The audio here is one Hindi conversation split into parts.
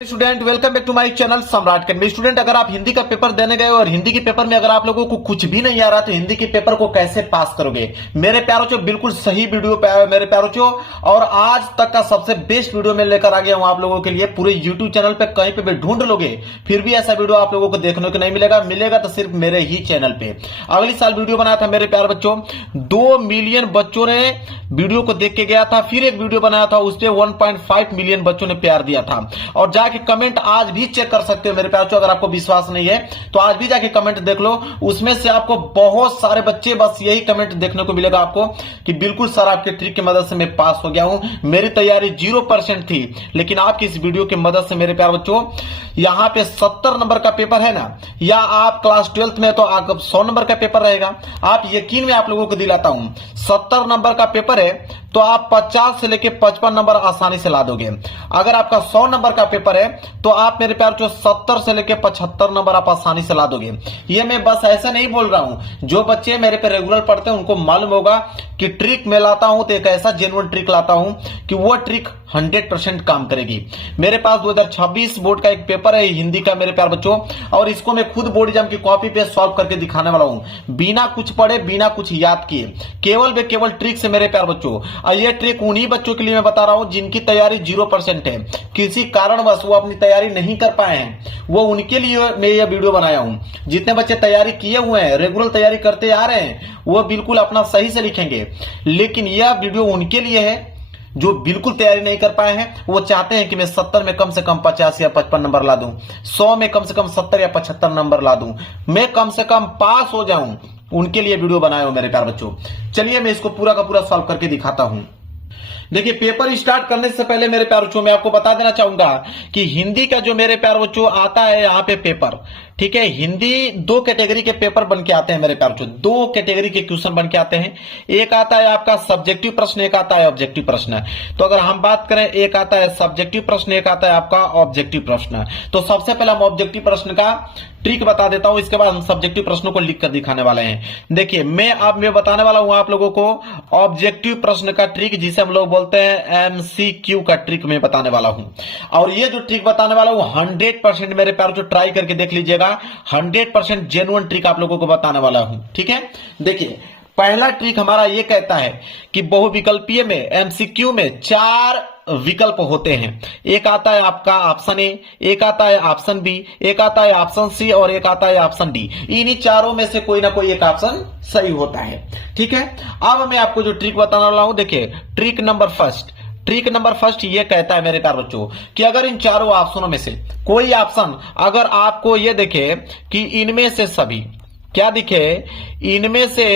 Student welcome back to my channel Samrat academy. Student अगर आप हिंदी का पेपर देने गए और हिंदी के पेपर में अगर आप लोगों को कुछ भी नहीं आ रहा तो हिंदी के पेपर को कैसे पास करोगे। मेरे प्यारों चो बिल्कुल सही वीडियो पे आया मेरे प्यारों चो, और आज तक का सबसे बेस्ट वीडियो मैं लेकर आ गया हूं आप लोगों के लिए। पूरे यूट्यूब चैनल पे कहीं पे भी ढूंढ लोगे फिर भी ऐसा वीडियो आप लोगों को देखने को नहीं मिलेगा। मिलेगा तो सिर्फ मेरे ही चैनल पे। अगली साल वीडियो बनाया था मेरे प्यार बच्चों, 2 मिलियन बच्चों ने वीडियो को देख के गया था। फिर एक वीडियो बनाया था, उस पर 1.5 मिलियन बच्चों ने प्यार दिया था। और जाके कमेंट आज भी चेक कर सकते हो मेरे प्यार। अगर आपको विश्वास नहीं है तो आज भी जाके कमेंट देख लो, उसमें से आपको बहुत सारे बच्चे बस यही कमेंट देखने को मिलेगा आपको कि बिल्कुल सर आपके ट्रिक की मदद से मैं पास हो गया हूं। मेरी तैयारी 0% थी, लेकिन आपकी इस वीडियो की मदद से मेरे प्यार बच्चों यहां पे 70 नंबर का पेपर है ना, या आप क्लास 12th में तो आप 100 नंबर का पेपर रहेगा। आप यकीन में आप लोगों को दिलाता हूं 70 नंबर का पेपर है तो आप 50 से लेके 55 नंबर आसानी से ला दोगे। अगर आपका 100 नंबर का पेपर है तो आप मेरे प्यार जो 70 से लेके 75 नंबर आप आसानी से ला दोगे। ये मैं बस ऐसे नहीं बोल रहा हूं, जो बच्चे मेरे पे रेगुलर पढ़ते हैं उनको मालूम होगा कि ट्रिक मैं लाता हूं तो एक ऐसा जेन्युइन ट्रिक लाता हूं कि वो ट्रिक 100% काम करेगी। मेरे पास 2026 बोर्ड का एक पेपर है हिंदी का मेरे प्यार बच्चों, और इसको मैं खुद बोर्ड एग्जाम की कॉपी पे सॉल्व करके दिखाने वाला हूं, बिना कुछ पढ़े बिना कुछ याद किए, केवल ट्रिक से मेरे प्यार बच्चों। और ये ट्रिक उन्हीं बच्चों के लिए मैं बता रहा हूं जिनकी तैयारी 0% है, किसी कारणवश वो अपनी तैयारी नहीं कर पाए हैं, वो उनके लिए मैं ये वीडियो बनाया हूं। जितने बच्चे तैयारी किए हुए हैं, रेगुलर तैयारी करते आ रहे हैं, वो बिल्कुल अपना सही से लिखेंगे। लेकिन यह वीडियो उनके लिए है जो बिल्कुल तैयारी नहीं कर पाए हैं। वो चाहते हैं कि मैं 70 में कम से कम 50 या 55 नंबर ला दूं, 100 में कम से कम 70 या 75 नंबर ला दूं, मैं कम से कम पास हो जाऊं। उनके लिए वीडियो बनाया हूं मेरे प्यार बच्चों। चलिए मैं इसको पूरा का पूरा सॉल्व करके दिखाता हूं। देखिए, पेपर स्टार्ट करने से पहले मेरे प्यार बच्चों मैं आपको बता देना चाहूंगा कि हिंदी का जो मेरे प्यार बच्चों आता है यहाँ पे पेपर, ठीक है, हिंदी 2 कैटेगरी के पेपर बन के आते हैं मेरे प्यार बच्चों। 2 कैटेगरी के क्वेश्चन बन के आते हैं। एक आता है आपका सब्जेक्टिव प्रश्न, एक आता है ऑब्जेक्टिव प्रश्न। तो अगर हम बात करें, एक आता है सब्जेक्टिव प्रश्न, एक आता है आपका ऑब्जेक्टिव प्रश्न। तो सबसे पहले हम ऑब्जेक्टिव प्रश्न का ट्रिक बता देता हूं, इसके बाद हम सब्जेक्टिव प्रश्नों को लिख कर दिखाने वाले हैं। देखिए, मैं बताने वाला हूं आप लोगों को ऑब्जेक्टिव प्रश्न का ट्रिक, जिसे हम लोग बोलते हैं MCQ का ट्रिक मैं बताने वाला हूं। और ये जो ट्रिक बताने वाला हूं 100% मेरे प्यार जो ट्राई करके देख लीजिएगा, 100% जेन्युइन ट्रिक आप लोगों को बताने वाला हूं, ठीक है। देखिए, पहला ट्रिक हमारा ये कहता है कि बहुविकल्पीय में MCQ में 4 विकल्प होते हैं। एक आता है आपका ऑप्शन ए, एक आता है ऑप्शन बी, एक आता है ऑप्शन सी और एक आता है ऑप्शन डी। इन्हीं चारों में से कोई ना कोई एक ऑप्शन सही होता है, ठीक है। अब मैं आपको जो ट्रिक बताने वाला हूं, देखिए ट्रिक नंबर फर्स्ट ये कहता है मेरे प्यार बच्चों कि अगर इन चारों ऑप्शनों में से कोई ऑप्शन अगर आपको ये दिखे कि इनमें से सभी, क्या दिखे, इनमें से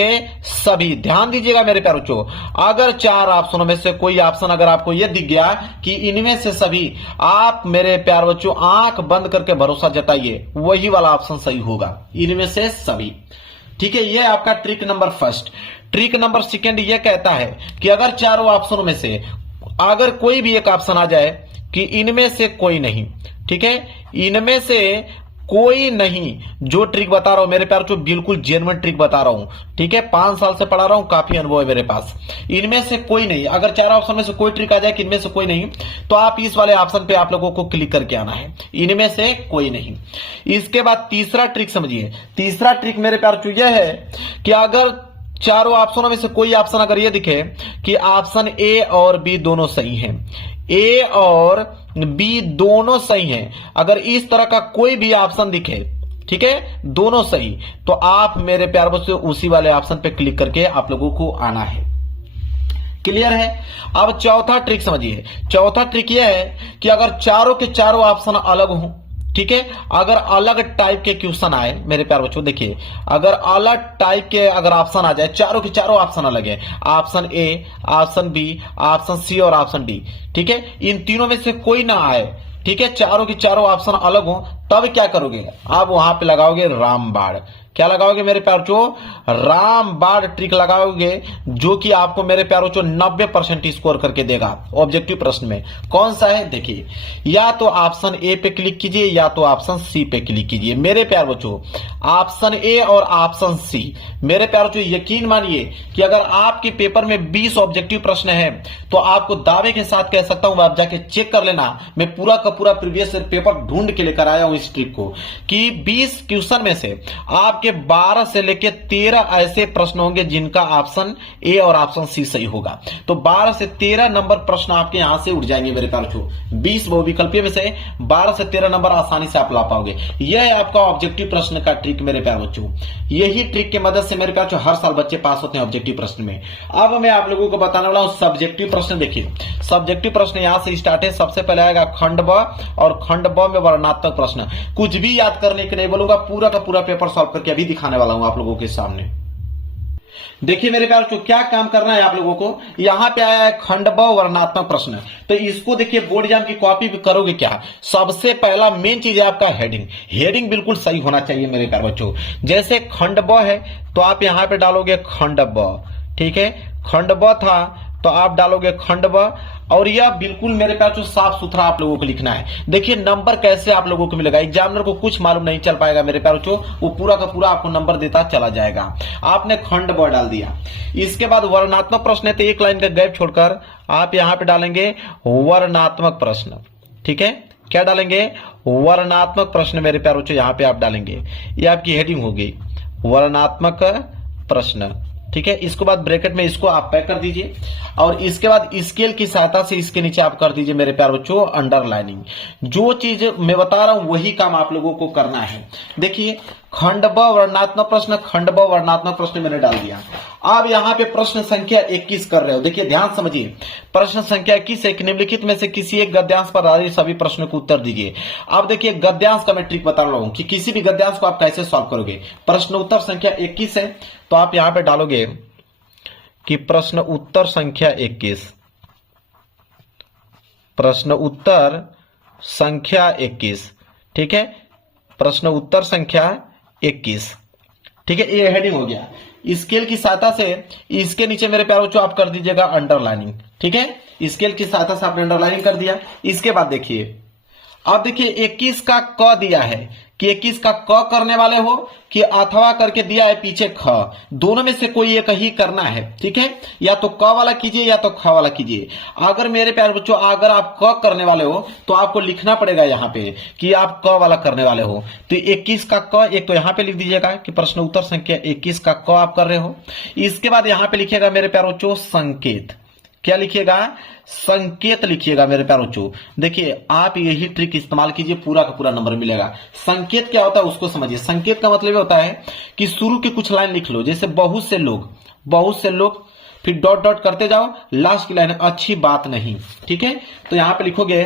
सभी, ध्यान दीजिएगा मेरे प्यार बच्चों, अगर 4 ऑप्शनों में से कोई ऑप्शन अगर आपको यह दिख गया कि इनमें से सभी, आप मेरे प्यार बच्चों आंख बंद करके भरोसा जताइए वही वाला ऑप्शन सही होगा, इनमें से सभी, ठीक है। यह आपका trick number first. Trick number second यह कहता है कि अगर चारों ऑप्शनों में से अगर कोई भी एक ऑप्शन आ जाए कि इनमें से कोई नहीं, ठीक है, इनमें से कोई नहीं, जो ट्रिक बता रहा हूं मेरे प्यार जो बिल्कुल जेन्युइन ट्रिक बता रहा हूं, ठीक है, 5 साल से पढ़ा रहा हूं, काफी अनुभव है मेरे पास। इनमें से कोई नहीं, अगर 4 ऑप्शन में से कोई ट्रिक आ जाए कि इनमें से कोई नहीं, तो आप इस वाले ऑप्शन पे आप लोगों को क्लिक करके आना है, इनमें से कोई नहीं। इसके बाद तीसरा ट्रिक समझिए। तीसरा ट्रिक मेरे प्यार यह है कि अगर चारों ऑप्शनों में से कोई ऑप्शन अगर यह दिखे कि ऑप्शन ए और बी दोनों सही हैं, ए और बी दोनों सही हैं, अगर इस तरह का कोई भी ऑप्शन दिखे, ठीक है, दोनों सही, तो आप मेरे प्यार बच्चों उसी वाले ऑप्शन पे क्लिक करके आप लोगों को आना है। क्लियर है। अब चौथा ट्रिक समझिए। चौथा ट्रिक यह है कि अगर चारों के चारों ऑप्शन अलग हों, ठीक है, अगर अलग टाइप के क्वेश्चन आए मेरे प्यार बच्चों, देखिए अगर अलग टाइप के अगर ऑप्शन आ जाए, चारों के चारों ऑप्शन अलग है, option A, option B, option C और ऑप्शन डी, ठीक है, इन तीनों में से कोई ना आए, ठीक है, चारों के चारों ऑप्शन अलग हो, तब क्या करोगे, आप वहां पे लगाओगे रामबाण, क्या लगाओगे मेरे प्यार बच्चों, रामबाण ट्रिक लगाओगे, जो कि आपको मेरे प्यार बच्चों 90% स्कोर करके देगा ऑब्जेक्टिव प्रश्न में। कौन सा है देखिए, या तो ऑप्शन ए पे क्लिक कीजिए या तो ऑप्शन सी पे क्लिक कीजिए। मेरे प्यार बच्चों ऑप्शन ए और ऑप्शन सी, मेरे प्यार बच्चों यकीन मानिए कि अगर आपके पेपर में 20 ऑब्जेक्टिव प्रश्न है तो आपको दावे के साथ कह सकता हूं, आप जाके चेक कर लेना, मैं पूरा का पूरा प्रीवियस पेपर ढूंढ के लेकर आया हूं इस ट्रिक को, कि 20 क्वेश्चन में से आपके 12 से लेकर 13 ऐसे प्रश्न होंगे जिनका ऑप्शन ए और ऑप्शन सी सही होगा। तो 12 से 13 नंबर प्रश्न आपके यहां से उठ जाएंगे मेरे प्यार बच्चों। 20 बहुविकल्पीय में से 12 से 13 नंबर आसानी से आप ला पाओगे। यह है आपका ऑब्जेक्टिव प्रश्न का ट्रिक मेरे प्यार बच्चों। यही ट्रिक की मदद से मेरे प्यार बच्चों हर साल बच्चे पास होते हैं ऑब्जेक्टिव प्रश्न में। अब मैं आप लोगों को बताने वाला हूं सब्जेक्टिव प्रश्न। देखिए सब्जेक्टिव प्रश्न यहां से स्टार्ट है। सबसे पहले आएगा खंड ब, और खंड ब में वर्णनात्मक प्रश्न। कुछ भी याद करने के नहीं बोलूंगा, पूरा का पूरा पेपर सॉल्व करके अभी दिखाने वाला हूं आप लोगों के सामने। देखिए मेरे प्यार बच्चों क्या काम करना है आप लोगों को, यहां पे आया है खंड ब वर्णनात्मक प्रश्न। तो इसको देखिए बोर्ड एग्जाम की कॉपी भी करोगे क्या, सबसे पहला मेन चीज है आपका हेडिंग। हेडिंग बिल्कुल सही होना चाहिए मेरे प्यार बच्चों। जैसे खंड ब है तो आप यहां पे डालोगे खंड ब, ठीक है। खंड ब था तो आप डालोगे खंड ब, और यह बिल्कुल मेरे प्यार बच्चों साफ सुथरा आप लोगों को लिखना है। देखिए नंबर कैसे आप लोगों को मिलेगा, एग्जामिनर को कुछ मालूम नहीं चल पाएगा मेरे प्यार बच्चों, वो पूरा का पूरा आपको नंबर देता चला जाएगा। आपने खंड ब डाल दिया। इसके बाद वर्णनात्मक प्रश्न है तो एक लाइन का गैप छोड़कर आप यहां पे डालेंगे वर्णनात्मक प्रश्न, ठीक है। क्या डालेंगे, वर्णनात्मक प्रश्न मेरे प्यार बच्चों यहां पे आप डालेंगे। ये आपकी हेडिंग होगी वर्णनात्मक प्रश्न, ठीक है। इसके बाद ब्रैकेट में इसको आप पैक कर दीजिए, और इसके बाद स्केल की सहायता से इसके नीचे आप कर दीजिए मेरे प्यार बच्चों अंडरलाइनिंग। जो चीज मैं बता रहा हूं वही काम आप लोगों को करना है। देखिए खंड ब वर्णनात्मक प्रश्न, खंड ब वर्णनात्मक प्रश्न मैंने डाल दिया। अब यहां पे प्रश्न संख्या 21 कर रहे हो। देखिए ध्यान समझिए, प्रश्न संख्या 21 है कि निम्नलिखित में से किसी एक गद्यांश पर आधारित सभी प्रश्नों को उत्तर दीजिए। अब देखिए गद्यांश का मैं ट्रिक बता रहा हूं कि किसी भी गद्यांश को आप कैसे सॉल्व करोगे। प्रश्न उत्तर संख्या 21 है तो आप यहां पे डालोगे कि प्रश्न उत्तर संख्या 21, प्रश्न उत्तर संख्या 21, ठीक है। प्रश्न उत्तर संख्या 21, ठीक है। ये हेडिंग हो गया। स्केल की सहायता से इसके नीचे मेरे प्यारे बच्चों आप कर दीजिएगा अंडरलाइनिंग, ठीक है। स्केल की सहायता से आपने अंडरलाइनिंग कर दिया। इसके बाद देखिए, अब देखिए 21 का क दिया है कि 21 का क करने वाले हो कि अथवा करके दिया है पीछे ख, दोनों में से कोई एक ही करना है, ठीक है। या तो क वाला कीजिए या तो ख वाला कीजिए। अगर मेरे प्यारे बच्चों अगर आप क करने वाले हो तो आपको लिखना पड़ेगा यहां पे कि आप क वाला करने वाले हो। तो 21 का क एक तो यहां पे लिख दीजिएगा कि प्रश्न उत्तर संख्या 21 का क आप कर रहे हो। इसके बाद यहां पे लिखिएगा मेरे प्यारे बच्चों संकेत। क्या लिखिएगा, संकेत लिखिएगा मेरे प्यारे बच्चों। देखिए आप यही ट्रिक इस्तेमाल कीजिए, पूरा का पूरा नंबर मिलेगा। संकेत क्या होता है उसको समझिए। संकेत का मतलब होता है कि शुरू की कुछ लाइन लिख लो, जैसे बहुत से लोग, बहुत से लोग, फिर डॉट डॉट करते जाओ, लास्ट की लाइन अच्छी बात नहीं, ठीक है। तो यहां पे लिखोगे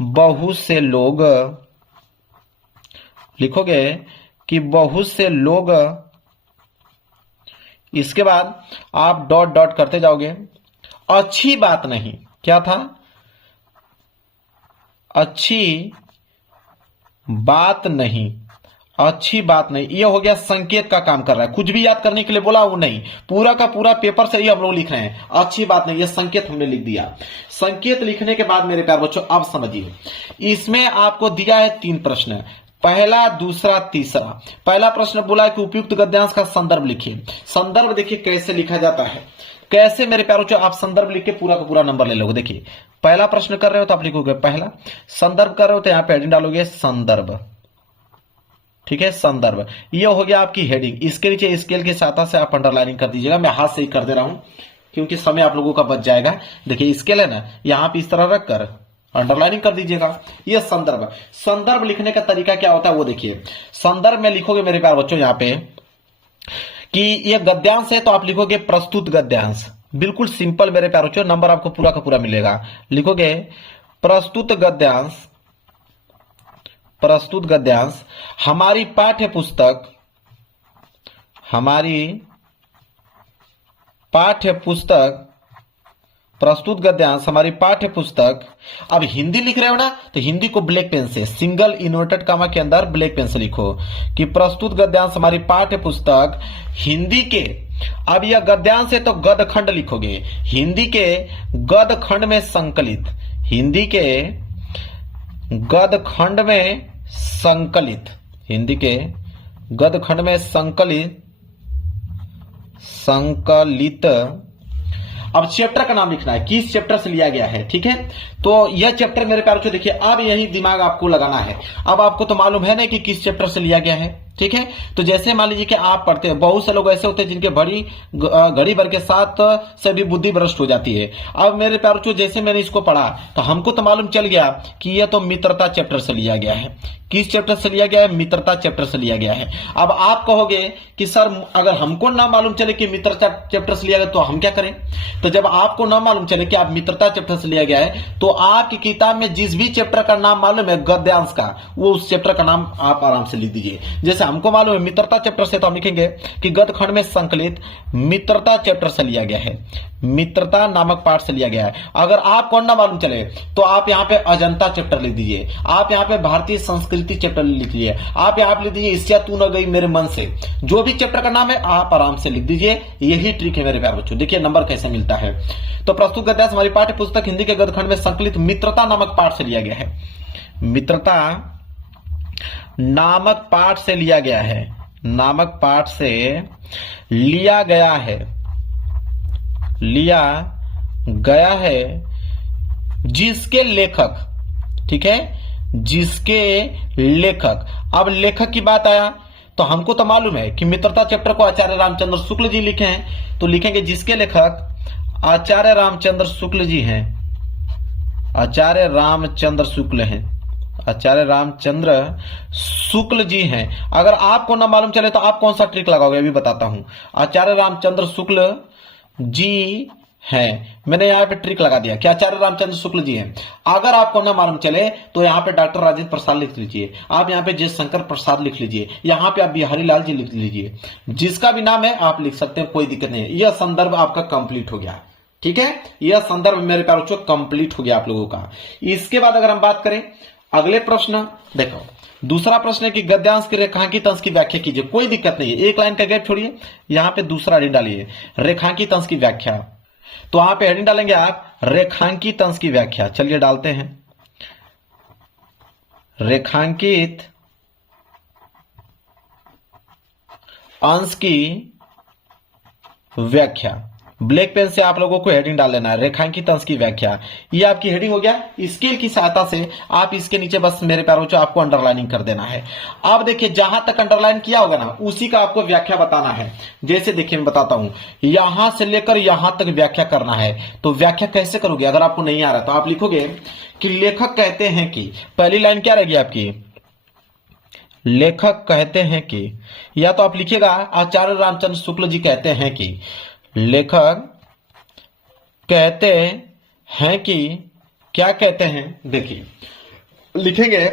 बहुत से लोग, लिखोगे कि बहुत से लोग, इसके बाद आप डॉट डॉट करते जाओगे, अच्छी बात नहीं। क्या था, अच्छी बात नहीं, अच्छी बात नहीं। ये हो गया संकेत का काम कर रहा है। कुछ भी याद करने के लिए बोला वो नहीं, पूरा का पूरा पेपर से ही हम लोग लिख रहे हैं। अच्छी बात नहीं, ये संकेत हमने लिख दिया। संकेत लिखने के बाद मेरे प्यार बच्चों अब समझिए, इसमें आपको दिया है 3 प्रश्न, पहला, दूसरा, तीसरा। पहला प्रश्न बोला है कि उपयुक्त गद्यांश का संदर्भ लिखिए। संदर्भ देखिए कैसे लिखा जाता है, कैसे मेरे प्यारों को आप संदर्भ लिख के पूरा का पूरा नंबर ले लोगे। देखिए पहला प्रश्न कर रहे हो तो आप लिखोगे पहला, संदर्भ कर रहे हो तो यहां पे हेडिंग डालोगे संदर्भ, ठीक है, संदर्भ। ये हो गया आपकी हेडिंग। इसके नीचे स्केल की सहायता से आप अंडरलाइनिंग कर दीजिएगा। मैं हाथ से ही कर दे रहा हूं क्योंकि समय आप लोगों का बच जाएगा। देखिए स्केल है ना, यहां पे इस तरह रख कर अंडरलाइनिंग कर दीजिएगा। ये संदर्भ। संदर्भ लिखने का तरीका क्या होता है वो देखिए। संदर्भ में लिखोगे मेरे प्यारे बच्चों यहां पे कि ये गद्यांश है तो आप लिखोगे प्रस्तुत गद्यांश। बिल्कुल सिंपल मेरे प्यारे बच्चों, नंबर आपको पूरा का पूरा मिलेगा। लिखोगे प्रस्तुत गद्यांश, प्रस्तुत गद्यांश हमारी पाठ्य पुस्तक, हमारी पाठ्य पुस्तक प्रस्तुत गद्यांश हमारी पाठ्य पुस्तक, अब हिंदी लिख रहे हो ना तो हिंदी को ब्लैक पेन से सिंगल इन्वर्टेड कामा के अंदर ब्लैक पेन से लिखो कि प्रस्तुत गद्यांश हमारी पाठ्य पुस्तक हिंदी के, अब यह गद्यांश है तो गद खंड लिखोगे, हिंदी के गद खंड में संकलित, हिंदी के गद खंड में संकलित, हिंदी के गद खंड में संकलित अब चैप्टर का नाम लिखना है, किस चैप्टर से लिया गया है। ठीक है, तो यह चैप्टर मेरे प्यारे बच्चों देखिए, अब यही दिमाग आपको लगाना है। अब आपको तो मालूम है ना कि किस चैप्टर से लिया गया है। ठीक है, तो जैसे मान लीजिए कि आप पढ़ते हैं, बहुत से लोग ऐसे होते हैं जिनके घड़ी भर के साथ से भी बुद्धि भ्रष्ट हो जाती है। अब मेरे प्यारे बच्चों जैसे मैंने इसको पढ़ा तो हमको तो मालूम चल गया कि यह तो मित्रता चैप्टर से लिया गया है। किस चैप्टर से लिया गया है? मित्रता चैप्टर से लिया गया है। अब आप कहोगे कि सर अगर हमको ना मालूम चले कि मित्रता चैप्टर से लिया गया तो हम क्या करें? तो जब आपको ना मालूम चले कि आप मित्रता चैप्टर से लिया गया है तो आपकी किताब में जिस भी चैप्टर का नाम मालूम है गद्यांश का, वो उस चैप्टर का नाम आप आराम से लिख दीजिए। जैसे हमको मालूम है मित्रता चैप्टर से, तो हम लिखेंगे कि गद खंड में संकलित मित्रता चैप्टर से लिया गया है, मित्रता नामक पाठ से लिया गया है। अगर आपको ना मालूम चले तो आप यहाँ पे अजंता चैप्टर लिख दीजिए, आप यहाँ पे भारतीय संस्कृति चैप्टर लिख लीजिए, आप यहाँ पे लिख दीजिए ईर्ष्या तू न गई मेरे मन से। जो भी चैप्टर का नाम है आप आराम से लिख दीजिए। यही ट्रिक है मेरे प्यारे बच्चों। देखिए नंबर कैसे मिलता है। तो प्रस्तुत गद्यांश हमारी पाठ्य पुस्तक हिंदी के गद खंड में संकलित मित्रता नामक पाठ से लिया गया है, मित्रता नामक पाठ से लिया गया है, नामक पाठ से लिया गया है, लिया गया है, जिसके लेखक, ठीक है, जिसके लेखक। अब लेखक की बात आया तो हमको तो मालूम है कि मित्रता चैप्टर को आचार्य रामचंद्र शुक्ल जी लिखे हैं, तो लिखेंगे जिसके लेखक आचार्य रामचंद्र शुक्ल जी हैं, आचार्य रामचंद्र शुक्ल हैं, आचार्य रामचंद्र शुक्ल जी हैं। अगर आपको ना मालूम चले तो आप कौन सा ट्रिक लगाओगे अभी बताता हूं। आचार्य रामचंद्र शुक्ल जी हैं, मैंने यहाँ पे ट्रिक लगा दिया कि आचार्य रामचंद्र शुक्ल जी हैं। अगर आपको ना मालूम चले तो यहाँ पे डॉक्टर राजेंद्र प्रसाद लिख लीजिए, आप यहाँ पे जयशंकर प्रसाद लिख लीजिए, यहाँ पे आप बिहारी लाल जी लिख लीजिए, जिसका भी नाम है आप लिख सकते हैं, कोई दिक्कत नहीं है। यह संदर्भ आपका कंप्लीट हो गया। ठीक है, यह संदर्भ मेरे प्यारे बच्चों कंप्लीट हो गया आप लोगों का। इसके बाद अगर हम बात करें अगले प्रश्न, देखो दूसरा प्रश्न है कि गद्यांश के रेखांकित अंश की व्याख्या कीजिए। कोई दिक्कत नहीं है, एक लाइन का गैप छोड़िए, यहां पे दूसरा हेडिंग डालिए रेखांकित अंश की व्याख्या। तो वहां पे हेडिंग डालेंगे आप रेखांकित अंश की व्याख्या। चलिए डालते हैं रेखांकित अंश की व्याख्या। ब्लैक पेन से आप लोगों को हेडिंग डाल लेना है रेखांकित अंश की व्याख्या। ये आपकी हेडिंग हो गया। स्केल की सहायता से आप इसके नीचे बस मेरे प्यारे बच्चों आपको अंडरलाइनिंग कर देना है। अब देखिए जहां तक अंडरलाइन किया होगा ना उसी का आपको व्याख्या बताना है। जैसे देखिए मैं बताता हूं, यहां से लेकर यहां तक व्याख्या करना है। तो व्याख्या कैसे करोगे? अगर आपको नहीं आ रहा तो आप लिखोगे कि लेखक कहते हैं कि, पहली लाइन क्या रहेगी आपकी, लेखक कहते हैं कि, या तो आप लिखिएगा आचार्य रामचंद्र शुक्ल जी कहते हैं कि, लेखक कहते हैं कि, क्या कहते हैं, देखिए लिखेंगे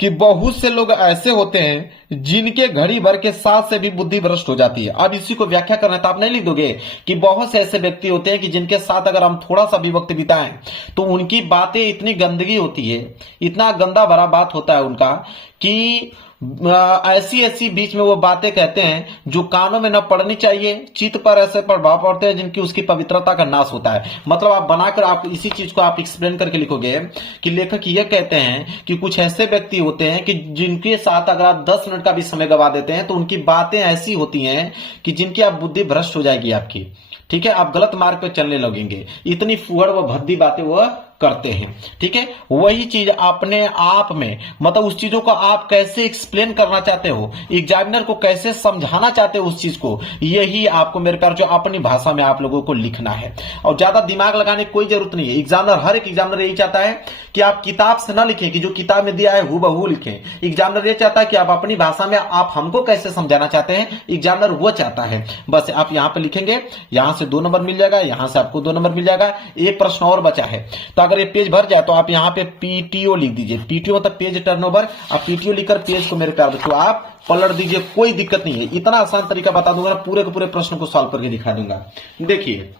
कि बहुत से लोग ऐसे होते हैं जिनके घड़ी भर के साथ से भी बुद्धि भ्रष्ट हो जाती है। अब इसी को व्याख्या करना है तो आप नहीं लिख दोगे कि बहुत से ऐसे व्यक्ति होते हैं कि जिनके साथ अगर हम थोड़ा सा भी वक्त बिताएं तो उनकी बातें इतनी गंदगी होती है, इतना गंदा भरा बात होता है उनका कि ऐसी ऐसी बीच में वो बातें कहते हैं जो कानों में न पड़नी चाहिए, चित्त पर ऐसे प्रभाव पड़ते हैं जिनकी उसकी पवित्रता का नाश होता है। मतलब आप बनाकर आप इसी चीज को आप एक्सप्लेन करके लिखोगे कि लेखक ये कहते हैं कि कुछ ऐसे व्यक्ति होते हैं कि जिनके साथ अगर आप 10 मिनट का भी समय गवा देते हैं तो उनकी बातें ऐसी होती हैं कि जिनकी आप बुद्धि भ्रष्ट हो जाएगी आपकी। ठीक है, आप गलत मार्ग पे चलने लगेंगे, इतनी फुहड़ व भद्दी बातें वह करते हैं। ठीक है, वही चीज अपने आप में, मतलब उस चीजों को आप कैसे एक्सप्लेन करना चाहते हो, एग्जामिनर को कैसे समझाना चाहते हो उस चीज को, यही आपको मेरे प्यार जो अपनी भाषा में आप लोगों को लिखना है। और ज्यादा दिमाग लगाने की कोई जरूरत नहीं है। एग्जामिनर, हर एक एग्जामिनर यही चाहता है कि आप किताब से ना लिखें कि जो किताब में दिया है हूबहू लिखें। एग्जामिनर ये चाहता है कि आप अपनी भाषा में आप हमको कैसे समझाना चाहते हैं, एग्जामिनर वो चाहता है। बस आप यहां पे लिखेंगे, यहां से 2 नंबर मिल जाएगा, यहां से आपको 2 नंबर मिल जाएगा। एक प्रश्न और बचा है, तो अगर ये पेज भर जाए तो आप यहां पे पीटीओ लिख दीजिए। पीटीओ मतलब पेज टर्नओवर। आप पीटीओ लिखकर पेज को मेरे प्यार बच्चों आप पलट दीजिए, कोई दिक्कत नहीं है। इतना आसान तरीका बता दूंगा, पूरे के पूरे प्रश्न को सॉल्व करके दिखा दूंगा। देखिए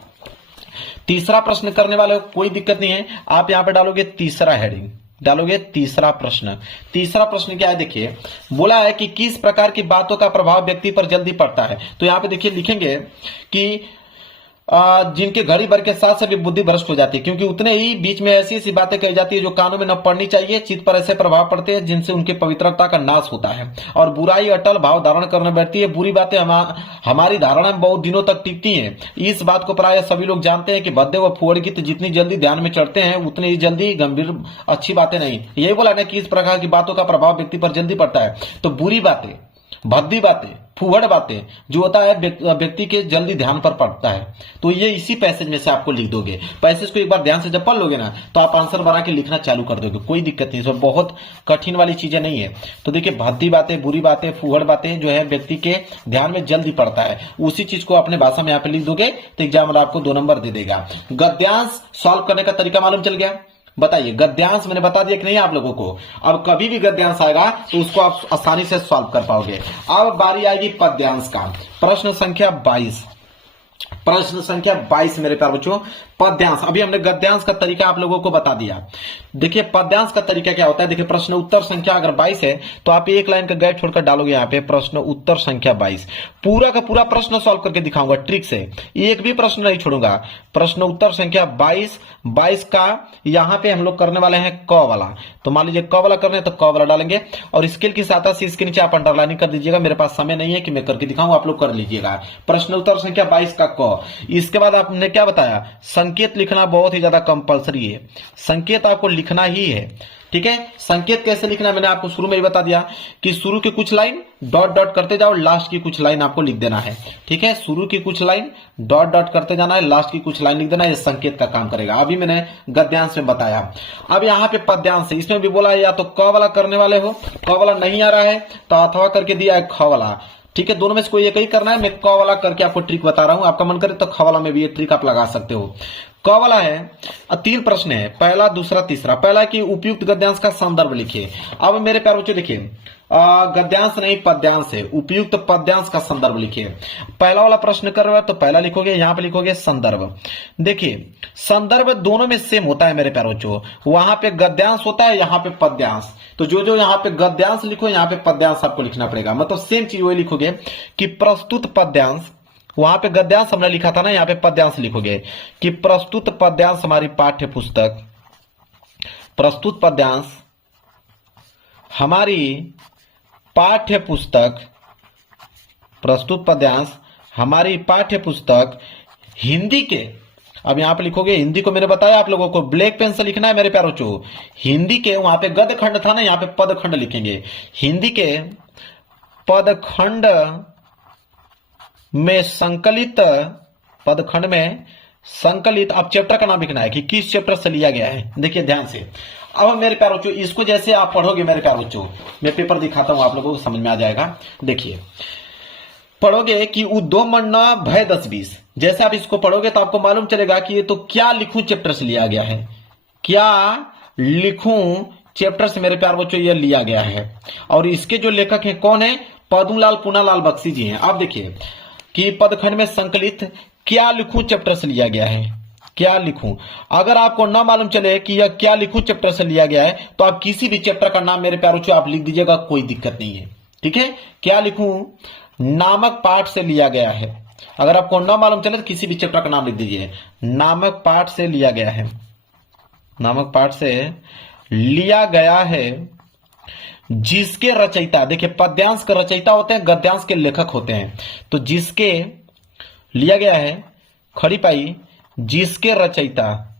तीसरा प्रश्न करने वाले को कोई दिक्कत नहीं है, आप यहां पे डालोगे तीसरा हेडिंग, डालोगे तीसरा प्रश्न। तीसरा प्रश्न क्या है देखिए, बोला है कि किस प्रकार की बातों का प्रभाव व्यक्ति पर जल्दी पड़ता है। तो यहां पे देखिए लिखेंगे कि जिनके घड़ी भर के साथ सभी बुद्धि भ्रष्ट हो जाती है, क्योंकि उतने ही बीच में ऐसी ऐसी बातें कही जाती है जो कानों में न पढ़नी चाहिए। चित्त पर ऐसे प्रभाव पड़ते हैं जिनसे उनकी पवित्रता का नाश होता है और बुराई अटल भाव धारण करने बैठती है। बुरी बातें हमारी धारणा में बहुत दिनों तक टिकती हैं। इस बात को प्राय सभी लोग जानते हैं कि भद्दे व फुहड़ गीत जितनी जल्दी ध्यान में चढ़ते हैं उतनी ही जल्दी गंभीर अच्छी बातें नहीं। यही बोला ना कि इस प्रकार की बातों का प्रभाव व्यक्ति पर जल्दी पड़ता है। तो बुरी बातें, भद्दी बातें, फुहड़ बातें जो होता है व्यक्ति के जल्दी ध्यान पर पड़ता है। तो ये इसी पैसेज में से आपको लिख दोगे। पैसेज को एक बार ध्यान से जब पढ़ लोगे ना तो आप आंसर बना के लिखना चालू कर दोगे, कोई दिक्कत नहीं, इसमें बहुत कठिन वाली चीजें नहीं है। तो देखिए भद्दी बातें, बुरी बातें, फुहड़ बातें जो है व्यक्ति के ध्यान में जल्दी पड़ता है, उसी चीज को अपने भाषा में यहाँ पे लिख दोगे तो एग्जाम वाला आपको 2 नंबर दे देगा। गद्यांश सॉल्व करने का तरीका मालूम चल गया। बताइए, गद्यांश मैंने बता दिया कि नहीं आप लोगों को। अब कभी भी गद्यांश आएगा तो उसको आप आसानी से सॉल्व कर पाओगे। अब बारी आएगी पद्यांश का। प्रश्न संख्या 22, प्रश्न संख्या 22 मेरे प्यारे बच्चों, पद्यांश। अभी हमने गद्यांश का तरीका आप लोगों को बता दिया। देखिए पद्यांश का तरीका क्या होता है, देखिए प्रश्न उत्तर संख्या अगर 22 है तो आप एक लाइन का गैप छोड़कर डालोगे यहाँ पे प्रश्न उत्तर संख्या 22। पूरा का पूरा प्रश्न सॉल्व करके दिखाऊंगा ट्रिक से, एक भी प्रश्न नहीं छोड़ूंगा। प्रश्न उत्तर संख्या 22 का यहाँ पे हम लोग करने वाले हैं क वाला। तो मान लीजिए क वाला करने तो क वाला डालेंगे और स्केल की सहायता से इसके नीचे आप अंडरलाइनिंग कर दीजिएगा। मेरे पास समय नहीं है कि मैं करके दिखाऊं, आप लोग कर लीजिएगा। प्रश्न उत्तर संख्या 22 का क। इसके बाद आपने क्या बताया, संकेत लिखना बहुत ही ज्यादा कंपलसरी है, संकेत आपको लिखना ही है। ठीक है, संकेत कैसे लिखना मैंने आपको शुरू में ही बता दिया कि शुरू की कुछ लाइन डॉट डॉट करते जाओ, लास्ट की कुछ लाइन आपको लिख देना है। ठीक है, शुरू की कुछ लाइन डॉट डॉट करते जाना है, लास्ट की कुछ लाइन लिख देना है, ये संकेत का काम करेगा। अभी मैंने गद्यांश में बताया। अब यहाँ पे पद्यांश है, इसमें भी बोला है या तो क वाला करने वाले हो, क वाला नहीं आ रहा है तो अथवा करके दिया है ख वाला। ठीक है, दोनों में से कोई एक ही करना है। मैं क वाला करके आपको ट्रिक बता रहा हूं, आपका मन करे तो ख वाला में भी ये ट्रिक आप लगा सकते हो। क वाला है, 3 प्रश्न है, पहला, दूसरा, तीसरा। पहला कि उपयुक्त गद्यांश का संदर्भ लिखिए। अब मेरे प्यारे बच्चों देखिए, गद्यांश नहीं पद्यांश है, उपयुक्त पद्यांश का संदर्भ लिखिए। पहला वाला प्रश्न कर रहे हो तो पहला लिखोगे, यहां पे लिखोगे संदर्भ। देखिए संदर्भ दोनों में सेम होता है मेरे प्यारे बच्चों, वहां पे गद्यांश होता है, यहाँ पे पद्यांश। तो जो जो यहाँ पे गद्यांश लिखो यहाँ पे पद्यांश आपको लिखना पड़ेगा, मतलब सेम चीज वही लिखोगे कि प्रस्तुत पद्यांश। वहां पे गद्यांश हमने लिखा था ना, यहाँ पे पद्यांश लिखोगे कि प्रस्तुत पद्यांश हमारी पाठ्य पुस्तक, प्रस्तुत पद्यांश हमारी पाठ्य पुस्तक, प्रस्तुत पद्यांश हमारी पाठ्य पुस्तक हिंदी के। अब यहां पे लिखोगे, हिंदी को मैंने बताया आप लोगों को ब्लैक पेन से लिखना है मेरे प्यारों चो। हिंदी के, वहां पे गद खंड था ना, यहाँ पे पद खंड लिखेंगे। हिंदी के पद खंड में संकलित, पद खंड में संकलित, अब चैप्टर का नाम लिखना है कि किस चैप्टर से लिया गया है। देखिए ध्यान से, अब मेरे प्यारे बच्चों इसको जैसे आप पढ़ोगे मेरे प्यारे बच्चों, मैं पेपर दिखाता हूं आप लोगों को समझ में आ जाएगा। देखिए पढ़ोगे कि उद्योमण्ड भय 10-20, जैसे आप इसको पढ़ोगे तो आपको मालूम चलेगा कि ये तो क्या लिखूं चैप्टर से लिया गया है, क्या लिखूं चैप्टर से मेरे प्यारे बच्चों ये लिया गया है। और इसके जो लेखक हैं कौन है, पद्मलाल पूनालाल बख्शी जी हैं। आप देखिए कि पदखंड में संकलित क्या लिखूं चैप्टर से लिया गया है, क्या लिखूं। अगर आपको ना मालूम चले कि यह क्या लिखूं चैप्टर से लिया गया है तो आप किसी भी चैप्टर का नाम मेरे प्यारे बच्चों आप लिख दीजिएगा, कोई दिक्कत नहीं है। ठीक है, क्या लिखूं नामक पाठ से लिया गया है। अगर आपको ना मालूम चले तो किसी भी चैप्टर का नाम लिख दीजिए, नामक पाठ से लिया गया है, नामक पाठ से लिया गया है, जिसके रचयिता, देखिए पद्यांश के रचयिता होते हैं, गद्यांश के लेखक होते हैं। तो जिसके लिया गया है, खड़ी पाई, जिसके रचयिता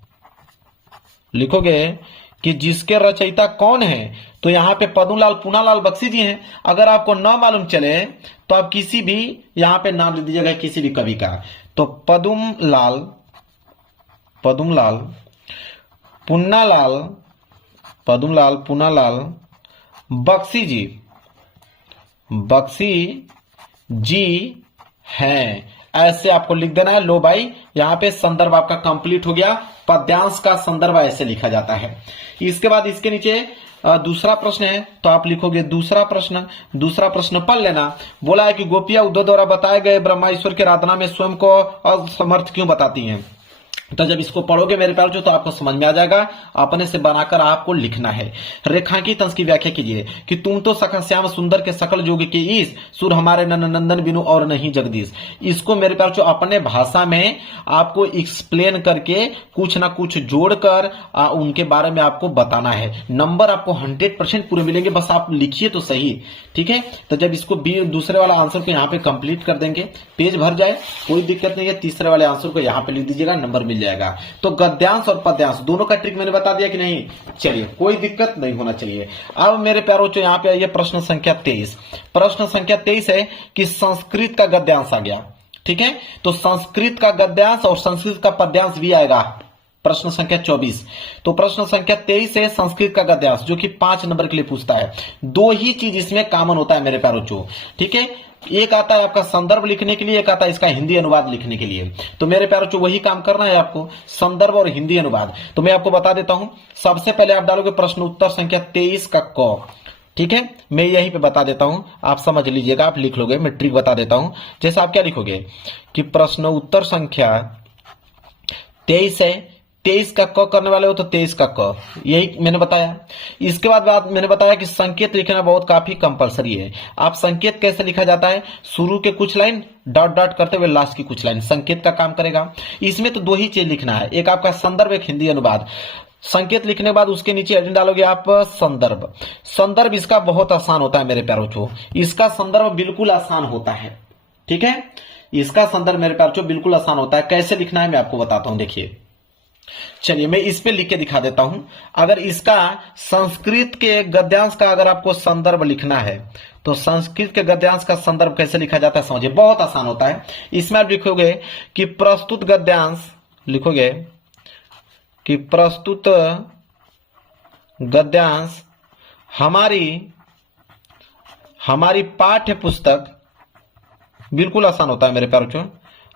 लिखोगे कि जिसके रचयिता कौन है, तो यहां पे पद्मलाल पूनालाल बख्शी जी हैं। अगर आपको ना मालूम चले तो आप किसी भी यहां पे नाम लिख दीजिएगा किसी भी कवि का। तो पद्मलाल पूनालाल बख्शी जी हैं, ऐसे आपको लिख देना है। लो भाई, यहां पे संदर्भ आपका कंप्लीट हो गया। पद्यांश का संदर्भ ऐसे लिखा जाता है। इसके बाद इसके नीचे दूसरा प्रश्न है, तो आप लिखोगे दूसरा प्रश्न पढ़ लेना। बोला है कि गोपियां उद्धव द्वारा बताए गए ब्रह्मा ईश्वर की आराधना में स्वयं को असमर्थ क्यों बताती हैं। तो जब इसको पढ़ोगे मेरे प्यारे तो आपको समझ में आ जाएगा। अपने से बनाकर आपको लिखना है। रेखांकित अंश की व्याख्या कीजिए कि तुम तो सखा श्याम सुंदर के सकल जोग के ईश, सुर हमारे नंदन बिनु और नहीं जगदीश। इसको मेरे प्यारे अपने भाषा में आपको एक्सप्लेन करके कुछ ना कुछ जोड़कर उनके बारे में आपको बताना है। नंबर आपको 100% पूरे मिलेंगे, बस आप लिखिए तो सही। ठीक है, तो जब इसको दूसरे वाला आंसर को यहाँ पे कंप्लीट कर देंगे, पेज भर जाए कोई दिक्कत नहीं है। तीसरे वाले आंसर को यहाँ पे लिख दीजिएगा, नंबर मिल जाएगा। तो गद्यांश और पद्यांश दोनों का ट्रिक मैंने बता दिया कि नहीं? चलिए, कोई दिक्कत नहीं होना चाहिए। अब मेरे प्यारों जो यहाँ पे आइए प्रश्न संख्या 23। प्रश्न संख्या 23 है कि संस्कृत का गद्यांश आ गया। ठीक है, तो संस्कृत का गद्यांश और संस्कृत का पद्यांश भी आएगा। प्रश्न संख्या 24। तो प्रश्न संख्या 23 है संस्कृत का गद्यांश, जो कि 5 नंबर के लिए पूछता है। दो ही चीज इसमें कॉमन होता है मेरे प्यारों। ठीक है, एक आता है आपका संदर्भ लिखने के लिए, एक आता है इसका हिंदी अनुवाद लिखने के लिए। तो मेरे प्यारों वही काम करना है आपको, संदर्भ और हिंदी अनुवाद। तो मैं आपको बता देता हूं, सबसे पहले आप डालोगे प्रश्न उत्तर संख्या 23 का क। ठीक है, मैं यहीं पे बता देता हूं, आप समझ लीजिएगा, आप लिख लोगे। मैं ट्रिक बता देता हूं। जैसे आप क्या लिखोगे कि प्रश्न उत्तर संख्या 23 है, 23 का क करने वाले हो तो 23 का क, यही मैंने बताया। इसके बाद मैंने बताया कि संकेत लिखना बहुत काफी कंपलसरी है। आप संकेत कैसे लिखा जाता है? शुरू के कुछ लाइन डॉट डॉट करते हुए लास्ट की कुछ लाइन संकेत का काम करेगा। इसमें तो दो ही चीज लिखना है, एक आपका संदर्भ, एक हिंदी अनुवाद। संकेत लिखने के बाद उसके नीचे हेडिंग डालोगे आप संदर्भ। संदर्भ इसका बहुत आसान होता है मेरे प्यारों, इसका संदर्भ बिल्कुल आसान होता है। ठीक है, इसका संदर्भ मेरे प्यारों बिल्कुल आसान होता है। कैसे लिखना है मैं आपको बताता हूं, देखिए। चलिए मैं इस पे लिख के दिखा देता हूं। अगर इसका संस्कृत के गद्यांश का अगर आपको संदर्भ लिखना है तो संस्कृत के गद्यांश का संदर्भ कैसे लिखा जाता है समझिए, बहुत आसान होता है। इसमें आप लिखोगे कि प्रस्तुत गद्यांश, लिखोगे कि प्रस्तुत गद्यांश हमारी पाठ्य पुस्तक, बिल्कुल आसान होता है मेरे प्यारों,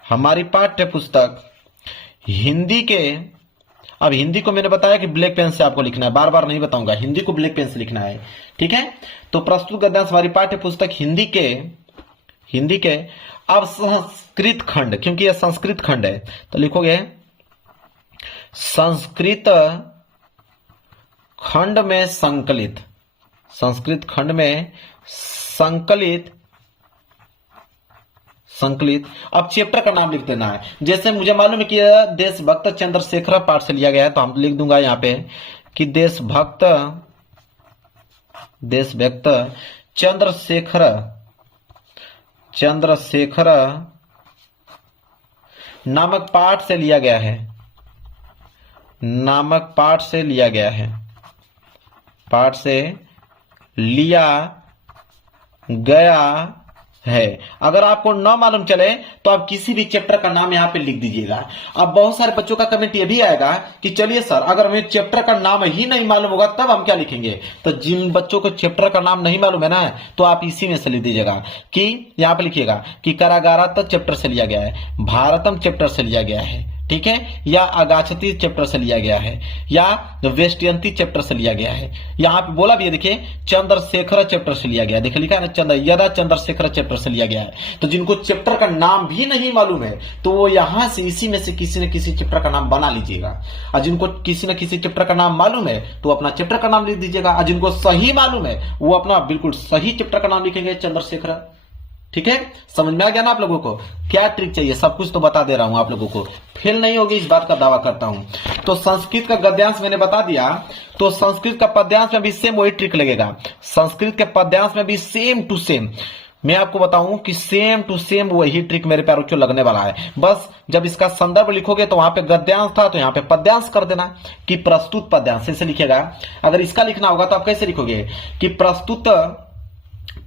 हमारी पाठ्य पुस्तक हिंदी के, अब हिंदी को मैंने बताया कि ब्लैक पेन से आपको लिखना है, बार बार नहीं बताऊंगा, हिंदी को ब्लैक पेन से लिखना है। ठीक है, तो प्रस्तुत गद्यांश हमारी पाठ्य पुस्तक हिंदी के अब संस्कृत खंड, क्योंकि यह संस्कृत खंड है तो लिखोगे संस्कृत खंड में संकलित, संस्कृत खंड में संकलित। अब चैप्टर का नाम लिख देना है। जैसे मुझे मालूम है कि यह देशभक्त चंद्रशेखर पाठ से लिया गया है, तो हम लिख दूंगा यहां पे कि देशभक्त चंद्रशेखर नामक पाठ से लिया गया है, पाठ से लिया गया है। अगर आपको न मालूम चले तो आप किसी भी चैप्टर का नाम यहां पे लिख दीजिएगा। अब बहुत सारे बच्चों का कमेंट ये भी आएगा कि चलिए सर, अगर हमें चैप्टर का नाम ही नहीं मालूम होगा तब हम क्या लिखेंगे? तो जिन बच्चों को चैप्टर का नाम नहीं मालूम है ना, तो आप इसी में से लिख दीजिएगा कि यहां पे लिखिएगा कि कारागारात चैप्टर से लिया गया है, भारतम चैप्टर से लिया गया है, ठीक है, या अगाछती चैप्टर से लिया गया है, या वेस्टयंती चैप्टर से लिया गया है। यहां पे बोला भी है, देखिए चंद्रशेखर चैप्टर से लिया गया, देखिए लिखा है ना, यदा चंद्रशेखर चैप्टर से लिया गया है। तो जिनको चैप्टर का नाम भी नहीं मालूम है तो वो यहां से इसी में से किसी न किसी चैप्टर का नाम बना लीजिएगा। और जिनको किसी न किसी चैप्टर का नाम मालूम है तो अपना चैप्टर का नाम लिख दीजिएगा। और जिनको सही मालूम है वो अपना बिल्कुल सही चैप्टर का नाम लिखेंगे, चंद्रशेखर। ठीक है, समझ में आ गया ना आप लोगों को? क्या ट्रिक चाहिए, सब कुछ तो बता दे रहा हूं आप लोगों को, फेल नहीं होगी इस बात का दावा करता हूं। तो संस्कृत का गद्यांश मैंने बता दिया, तो संस्कृत का पद्यांश में भी सेम वही ट्रिक लगेगा। संस्कृत के पद्यांश में भी सेम टू सेम मैं आपको बताऊं कि सेम टू सेम वही ट्रिक मेरे प्यारों को लगने वाला है। बस जब इसका संदर्भ लिखोगे तो वहां पे गद्यांश था तो यहां पे पद्यांश कर देना कि प्रस्तुत पद्यांश, ऐसे लिखेगा। अगर इसका लिखना होगा तो आप कैसे लिखोगे कि प्रस्तुत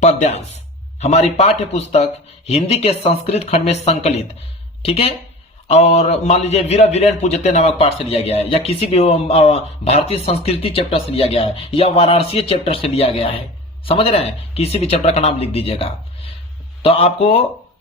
पद्यांश हमारी पाठ्य पुस्तक हिंदी के संस्कृत खंड में संकलित, ठीक है, और मान लीजिए वीर वीरेन पूजते नामक पाठ से लिया गया है, या किसी भी भारतीय संस्कृति चैप्टर से लिया गया है, या वाराणसी चैप्टर से लिया गया है। समझ रहे हैं? किसी भी चैप्टर का नाम लिख दीजिएगा। तो आपको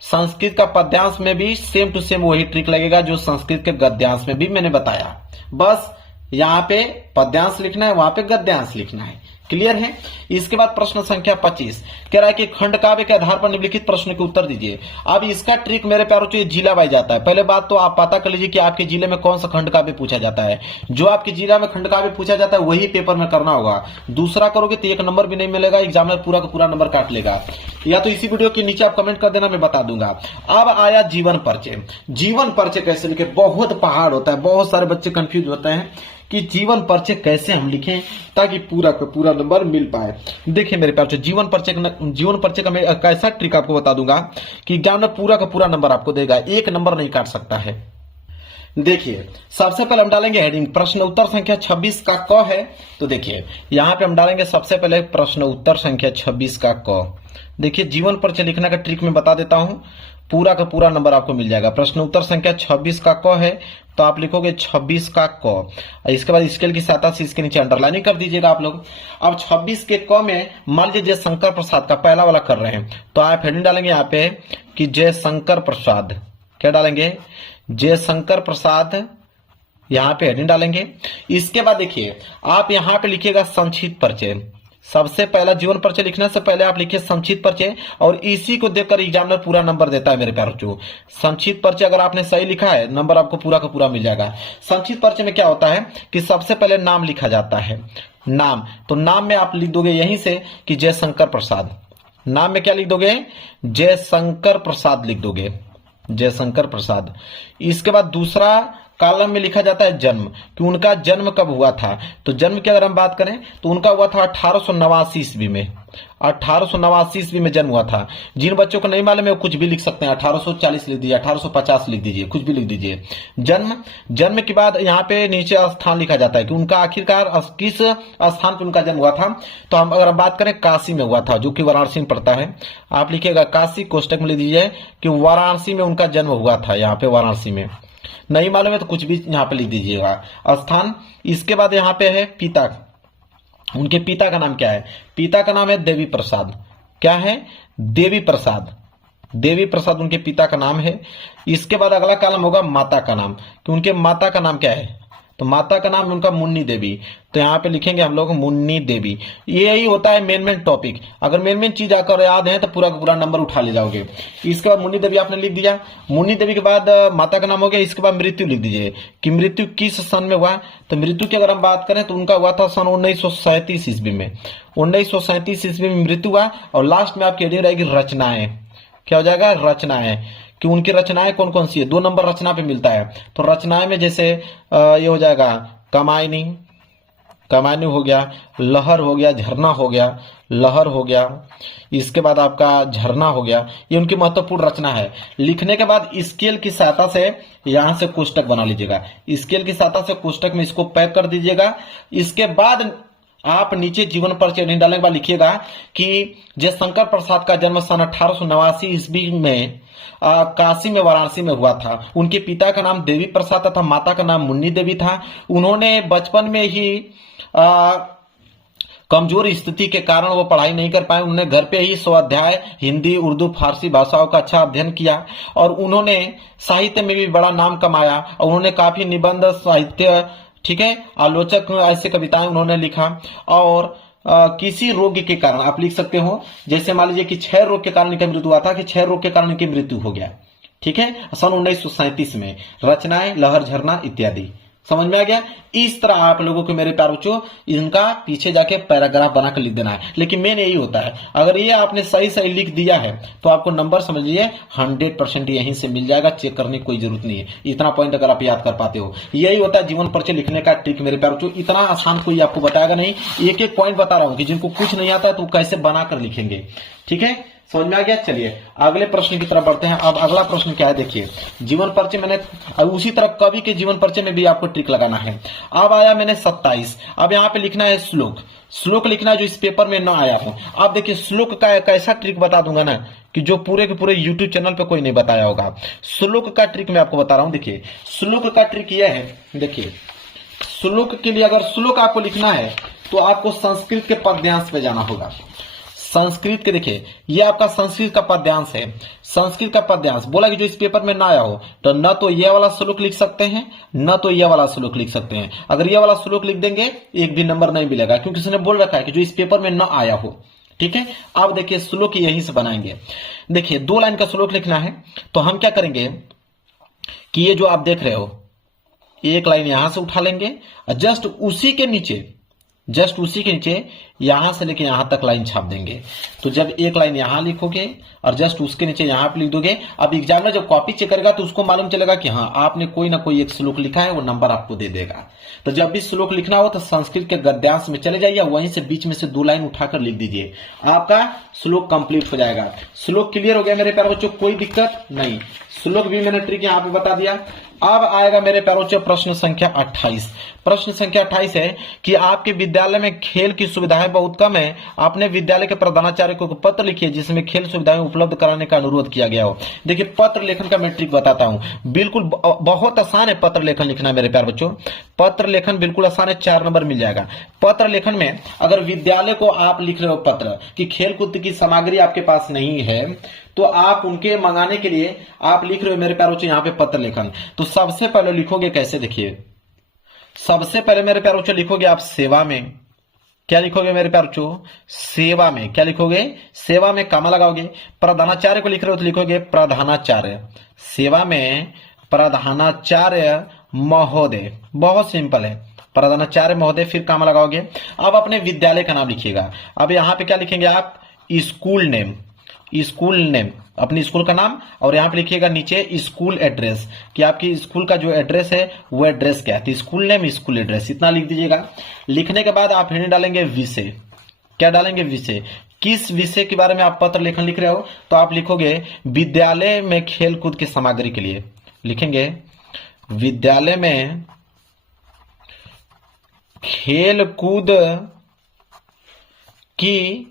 संस्कृत का पद्यांश में भी सेम टू सेम वही ट्रिक लगेगा जो संस्कृत के गद्यांश में भी मैंने बताया। बस यहाँ पे पद्यांश लिखना है, वहां पे गद्यांश लिखना है। क्लियर है। इसके बाद प्रश्न संख्या 25 कह रहा है कि खंड काव्य के आधार पर निम्नलिखित प्रश्न के उत्तर दीजिए। अब इसका ट्रिक मेरे प्यारों ये जिला वाइज जाता है। पहले बात तो आप पता कर लीजिए कि आपके जिले में कौन सा खंड काव्य पूछा जाता है। जो आपके जिला में खंड काव्य पूछा जाता है वही पेपर में करना होगा। दूसरा करोगे तो 1 नंबर भी नहीं मिलेगा, एग्जामिनर पूरा का पूरा नंबर काट लेगा। या तो इसी वीडियो के नीचे आप कमेंट कर देना, मैं बता दूंगा। अब आया जीवन परिचय। जीवन परिचय कैसे लिखे, बहुत पहाड़ होता है। बहुत सारे बच्चे कंफ्यूज होते हैं कि जीवन परिचय कैसे हम लिखें ताकि पूरा का पूरा नंबर मिल पाए। देखिए मेरे प्यार, जीवन परिचय का मैं कैसा ट्रिक आपको बता दूंगा कि एग्जाम में पूरा का पूरा नंबर आपको देगा, 1 नंबर नहीं काट सकता है। देखिए सबसे पहले हम डालेंगे हेडिंग, प्रश्न उत्तर संख्या 26 का क है। तो देखिए यहां पे हम डालेंगे सबसे पहले प्रश्न उत्तर संख्या 26 का क। देखिए जीवन परिचय लिखने का ट्रिक मैं बता देता हूं, पूरा का पूरा नंबर आपको मिल जाएगा। प्रश्न उत्तर संख्या 26 का क है तो आप लिखोगे 26 का क। इसके बाद स्केल की सहायता से इसके नीचे अंडरलाइनिंग कर दीजिएगा आप लोग। अब 26 के क में मान लीजिए जयशंकर प्रसाद का पहला वाला कर रहे हैं तो आप हेडिंग डालेंगे यहाँ पे कि जयशंकर प्रसाद। क्या डालेंगे, जयशंकर प्रसाद, यहाँ पे हेडिंग डालेंगे। इसके बाद देखिए आप यहाँ पे लिखिएगा संक्षिप्त परिचय। सबसे पहला जीवन परिचय लिखने से पहले आप लिखिए संक्षिप्त परिचय, और इसी को देखकर एग्जामिनर पूरा नंबर देता है मेरे प्यारों को। संक्षिप्त परिचय अगर आपने सही लिखा है नंबर आपको पूरा का पूरा मिल जाएगा। संक्षिप्त परिचय में क्या होता है कि सबसे पहले नाम लिखा जाता है, नाम। तो नाम में आप लिख दोगे यहीं से कि जयशंकर प्रसाद। नाम में क्या लिख दोगे, जयशंकर प्रसाद लिख दोगे, जयशंकर प्रसाद। इसके बाद दूसरा कॉलम में लिखा जाता है जन्म, कि उनका जन्म कब हुआ था। तो जन्म की अगर हम बात करें तो उनका हुआ था 1889 ईस्वी में। 1889 ईस्वी में जन्म हुआ था। जिन बच्चों को नहीं मालूम है वो कुछ भी लिख सकते हैं, 1840 लिख दीजिए, 1850 लिख दीजिए, कुछ भी लिख दीजिए। जन्म के बाद यहाँ पे नीचे स्थान लिखा जाता है कि उनका आखिरकार किस स्थान पर उनका जन्म हुआ था। तो हम अगर बात करें काशी में हुआ था, जो कि वाराणसी में पड़ता है। आप लिखिएगा काशी, कोष्टक में लिख दीजिए कि वाराणसी में उनका जन्म हुआ था, यहाँ पे वाराणसी में। नहीं मालूम है तो कुछ भी यहाँ पे लिख दीजिएगा स्थान। इसके बाद यहाँ पे है पिता, उनके पिता का नाम क्या है, पिता का नाम है देवी प्रसाद। क्या है, देवी प्रसाद, देवी प्रसाद उनके पिता का नाम है। इसके बाद अगला कॉलम होगा माता का नाम, कि उनके माता का नाम क्या है। तो माता का नाम उनका मुन्नी देवी। तो यहाँ पे लिखेंगे हम लोग मुन्नी देवी। यही होता है मेन टॉपिक। अगर मेन चीज आकर याद है तो पूरा का पूरा नंबर उठा ले जाओगे। इसके बाद मुन्नी देवी आपने लिख दिया। मुन्नी देवी के बाद माता का नाम हो गया। इसके बाद मृत्यु लिख दीजिए कि मृत्यु किस सन में हुआ। तो मृत्यु की अगर हम बात करें तो उनका हुआ था सन 1937 ईस्वी में। 1937 ईस्वी में मृत्यु हुआ। और लास्ट में आपकी हेडिंग रहेगी रचनाएं। क्या हो जाएगा, रचनाएं, कि उनकी रचनाएं कौन कौन सी है। 2 नंबर रचना पे मिलता है। तो रचनाएं में जैसे ये हो जाएगा कामायनी, कामायनी हो गया, लहर हो गया, झरना हो गया, लहर हो गया। इसके बाद आपका झरना हो गया। ये उनकी महत्वपूर्ण रचना है। लिखने के बाद स्केल की सहायता से यहां से कोष्टक बना लीजिएगा। स्केल की सहायता से कोष्टक में इसको पैक कर दीजिएगा। इसके बाद आप नीचे जीवन परिचय नहीं डालने के बाद लिखिएगा कि जयशंकर प्रसाद का जन्म सन 1889 ईस्वी में काशी में वाराणसी में हुआ था। उनके पिता का नाम देवी प्रसाद तथा माता का नाम मुन्नी देवी था। उन्होंने बचपन में ही कमजोर स्थिति के कारण वो पढ़ाई नहीं कर पाए। उन्होंने घर पे ही स्वाध्याय हिंदी, उर्दू, फारसी भाषाओं का अच्छा अध्ययन किया और उन्होंने साहित्य में भी बड़ा नाम कमाया। और उन्होंने काफी निबंध, साहित्य, ठीक है, आलोचक ऐसे कविताएं उन्होंने लिखा। और किसी रोग के कारण आप लिख सकते हो, जैसे मान लीजिए कि क्षय रोग के कारण इनका मृत्यु हुआ था, कि क्षय रोग के कारण इनकी मृत्यु हो गया। ठीक है, सन 1937 में। रचनाएं, लहर, झरना इत्यादि। समझ में आ गया। इस तरह आप लोगों को मेरे प्यारे बच्चों इनका पीछे जाके पैराग्राफ बनाकर लिख देना है। लेकिन मेन यही होता है, अगर ये आपने सही सही लिख दिया है तो आपको नंबर समझ लीजिए 100% यहीं से मिल जाएगा। चेक करने की कोई जरूरत नहीं है। इतना पॉइंट अगर आप याद कर पाते हो, यही होता है जीवन परिचय लिखने का ट्रिक मेरे प्यारे बच्चों। इतना आसान कोई आपको बताएगा नहीं। एक एक पॉइंट बता रहा हूं कि जिनको कुछ नहीं आता तो कैसे बनाकर लिखेंगे। ठीक है, समझ में आ गया। चलिए अगले प्रश्न की तरफ बढ़ते हैं। अब अगला प्रश्न क्या है, देखिए जीवन परिचय मैंने उसी तरह कवि के जीवन परिचय में भी आपको ट्रिक लगाना है। अब आया मैंने 27। अब यहाँ पे लिखना है श्लोक। श्लोक लिखना है जो इस पेपर में न आया हो। आप देखिए श्लोक का एक ऐसा ट्रिक बता दूंगा ना कि जो पूरे के पूरे यूट्यूब चैनल पे कोई नहीं बताया होगा। श्लोक का ट्रिक मैं आपको बता रहा हूं। देखिए श्लोक का ट्रिक यह है, देखिए श्लोक के लिए अगर श्लोक आपको लिखना है तो आपको संस्कृत के पद्यांश पे जाना होगा। संस्कृत के देखिए, ये आपका संस्कृत का पद्यांश है। संस्कृत का पद्यांश बोला कि जो इस पेपर में ना आया हो तो न तो ये वाला श्लोक लिख सकते हैं, न तो ये वाला श्लोक लिख सकते हैं। अगर ये वाला श्लोक लिख देंगे एक भी नंबर नहीं मिलेगा, क्योंकि उसने बोल रखा है कि जो इस पेपर में न आया हो। ठीक है, अब देखिए श्लोक यहीं से बनाएंगे। देखिए 2 लाइन का श्लोक लिखना है, तो हम क्या करेंगे कि ये जो आप देख रहे हो एक लाइन यहां से उठा लेंगे और जस्ट उसी के नीचे यहां से लेके यहां तक लाइन छाप देंगे। तो जब एक लाइन यहां लिखोगे और जस्ट उसके नीचे यहां पे लिख दोगे, अब एग्जामिनर जब कॉपी चेक करेगा तो उसको मालूम चलेगा कि हाँ आपने कोई ना कोई एक श्लोक लिखा है, वो नंबर आपको दे देगा। तो जब भी श्लोक लिखना हो तो संस्कृत के गद्यांश में चले जाइए, वहीं से बीच में से 2 लाइन उठाकर लिख दीजिए, आपका श्लोक कंप्लीट हो जाएगा। श्लोक क्लियर हो गया मेरे प्यारे बच्चों, कोई दिक्कत नहीं। श्लोक भी मैंने ट्रिक यहां पे बता दिया। अब आएगा मेरे प्यारे बच्चों प्रश्न संख्या 28। प्रश्न संख्या 28 है कि आपके विद्यालय में खेल की सुविधाएं बहुत कम है, आपने विद्यालय के प्रधानाचार्य को पत्र लिखिए जिसमें खेल सुविधाएं उपलब्ध कराने का अनुरोध किया गया हो। देखिए पत्र लेखन का मैं ट्रिक बताता हूं, बिल्कुल बहुत आसान है पत्र लेखन लिखना मेरे प्यारे बच्चों। पत्र लेखन बिल्कुल आसान है, 4 नंबर मिल जाएगा। पत्र लेखन में अगर विद्यालय को आप लिख रहे हो पत्र कि खेलकूद की सामग्री आपके पास नहीं है, तो आप उनके मंगाने के लिए आप लिख रहे हो मेरे प्यारे बच्चों यहाँ पे पत्र लेखन। तो सबसे पहले लिखोगे कैसे, देखिए सबसे पहले मेरे प्यारे बच्चों लिखोगे आप सेवा में। क्या लिखोगे मेरे प्यारे बच्चों, सेवा में। क्या लिखोगे, सेवा में कामा लगाओगे। प्रधानाचार्य को लिख रहे हो तो लिखोगे प्रधानाचार्य, सेवा में प्रधानाचार्य महोदय। बहुत सिंपल है, प्रधानाचार्य महोदय, फिर कामा लगाओगे। अब अपने विद्यालय का नाम लिखिएगा। अब यहां पे क्या लिखेंगे आप, स्कूल नेम, स्कूल नेम अपनी स्कूल का नाम, और यहां पे लिखिएगा नीचे स्कूल एड्रेस कि आपकी स्कूल का जो एड्रेस है वो एड्रेस क्या है। तो स्कूल नेम स्कूल एड्रेस इतना लिख दीजिएगा। लिखने के बाद आप हेडिंग डालेंगे विषय। क्या डालेंगे, विषय। किस विषय के बारे में आप पत्र लेखन लिख रहे हो, तो आप लिखोगे विद्यालय में खेलकूद की सामग्री के लिए। लिखेंगे विद्यालय में खेलकूद की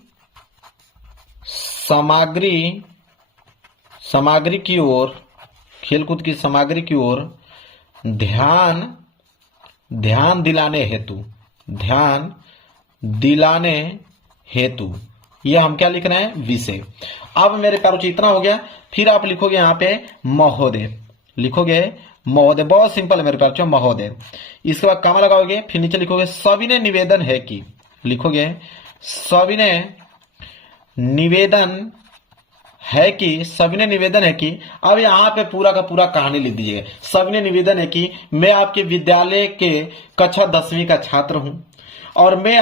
सामग्री की ओर, खेलकूद की सामग्री की ओर ध्यान दिलाने हेतु ये हम क्या लिख रहे हैं, विषय। अब मेरे प्यारों इतना हो गया। फिर आप लिखोगे यहां पे महोदय, लिखोगे महोदय, बहुत सिंपल है मेरे प्यारों, महोदय। इसके बाद कामा लगाओगे, फिर नीचे लिखोगे सविनय निवेदन है कि, लिखोगे सविनय निवेदन है कि, सविनय निवेदन है कि। अब यहां पे पूरा का पूरा कहानी लिख दीजिए। सविनय निवेदन है कि मैं आपके विद्यालय के कक्षा 10वीं का छात्र हूं और मैं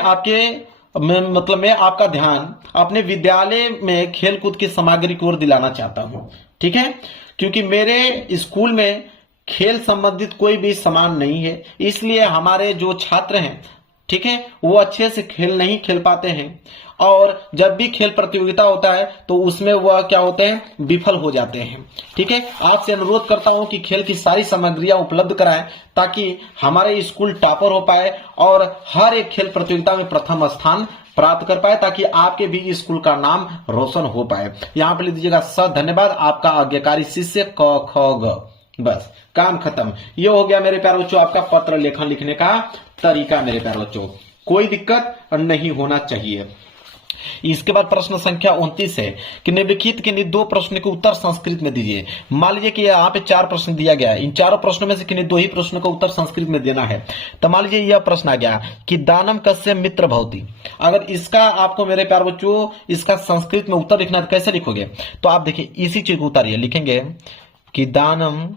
आपका ध्यान अपने विद्यालय में खेलकूद की सामग्री की ओर दिलाना चाहता हूं। ठीक है, क्योंकि मेरे स्कूल में खेल संबंधित कोई भी सामान नहीं है, इसलिए हमारे जो छात्र हैं, ठीक है, वो अच्छे से खेल नहीं खेल पाते हैं, और जब भी खेल प्रतियोगिता होता है तो उसमें वह क्या होते हैं, विफल हो जाते हैं। ठीक है, आपसे अनुरोध करता हूं कि खेल की सारी सामग्रियां उपलब्ध कराएं ताकि हमारे स्कूल टॉपर हो पाए और हर एक खेल प्रतियोगिता में प्रथम स्थान प्राप्त कर पाए, ताकि आपके भी स्कूल का नाम रोशन हो पाए। यहां पर लिख दीजिएगा स, धन्यवाद, आपका आज्ञाकारी शिष्य क ख ग। बस काम खत्म। ये हो गया मेरे प्यारे बच्चों आपका पत्र लेखन लिखने का तरीका। मेरे प्यारे बच्चों कोई दिक्कत नहीं होना चाहिए। इसके बाद प्रश्न संख्या 29 है कि निम्नलिखित किन्हीं 2 प्रश्न के उत्तर संस्कृत में दीजिए। मान लीजिए कि यहाँ पे 4 प्रश्न दिया गया है, इन चारों प्रश्नों में से किन्हीं 2 ही प्रश्नों का उत्तर संस्कृत में देना है। तो मान लीजिए यह प्रश्न आ गया कि दानम कस्य मित्र भवति। अगर इसका आपको मेरे प्यारे बच्चों इसका संस्कृत में उत्तर लिखना है तो कैसे लिखोगे, तो आप देखिए इसी चीज को उतारिए, लिखेंगे कि दानम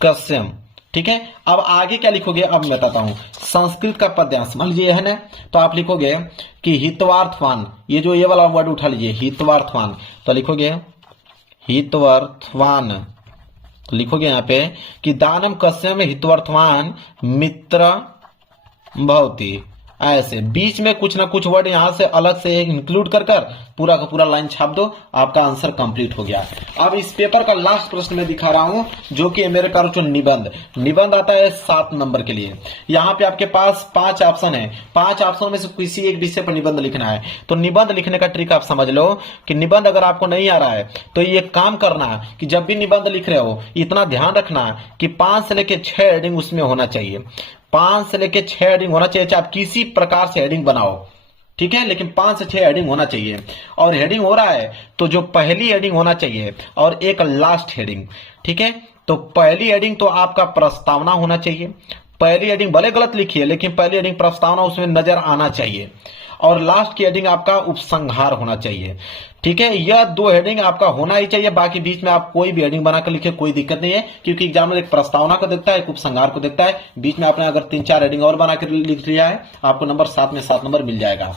कस्यम। ठीक है, अब आगे क्या लिखोगे अब मैं बताता हूं। संस्कृत का पद्यांश मान लीजिए है ना, तो आप लिखोगे कि हितवार्थवान, ये जो ये वाला वर्ड उठा लीजिए हितवार्थवान, तो लिखोगे हितवार्थवान, तो लिखोगे यहां पे कि दानम कस्यम हितवार्थवान मित्र भवति। ऐसे बीच में कुछ ना कुछ वर्ड यहां से अलग से इंक्लूड कर पूरा का पूरा लाइन छाप दो, आपका आंसर कंप्लीट हो गया। अब इस पेपर का लास्ट प्रश्न मैं दिखा रहा हूं, जो कि मेरे पास जो निबंध आता है 7 नंबर के लिए। यहाँ पे आपके पास 5 ऑप्शन है, 5 ऑप्शन में से किसी एक विषय पर निबंध लिखना है। तो निबंध लिखने का ट्रिक आप समझ लो कि निबंध अगर आपको नहीं आ रहा है तो ये काम करना कि जब भी निबंध लिख रहे हो इतना ध्यान रखना कि 5 से लेकर 6 हेडिंग उसमें होना चाहिए। 5 से लेकर 6 हेडिंग होना चाहिए, चाहे आप किसी प्रकार से हेडिंग बनाओ। ठीक है, लेकिन 5 से 6 हेडिंग होना चाहिए। और हेडिंग हो रहा है तो जो पहली हेडिंग होना चाहिए और एक लास्ट हेडिंग, ठीक है। तो पहली हेडिंग तो आपका प्रस्तावना होना चाहिए। पहली हेडिंग भले गलत लिखी है लेकिन पहली हेडिंग प्रस्तावना उसमें नजर आना चाहिए। और लास्ट की हेडिंग आपका उपसंहार होना चाहिए, ठीक है। यह 2 हेडिंग आपका होना ही चाहिए। बाकी बीच में आप कोई भी हेडिंग बनाकर लिखे कोई दिक्कत नहीं है, क्योंकि एग्जामिनर एक प्रस्तावना को देखता है, एक उपसंहार को देखता है। बीच में आपने अगर 3-4 हेडिंग और बनाकर लिख लिया है, आपको नंबर 7 में 7 नंबर मिल जाएगा।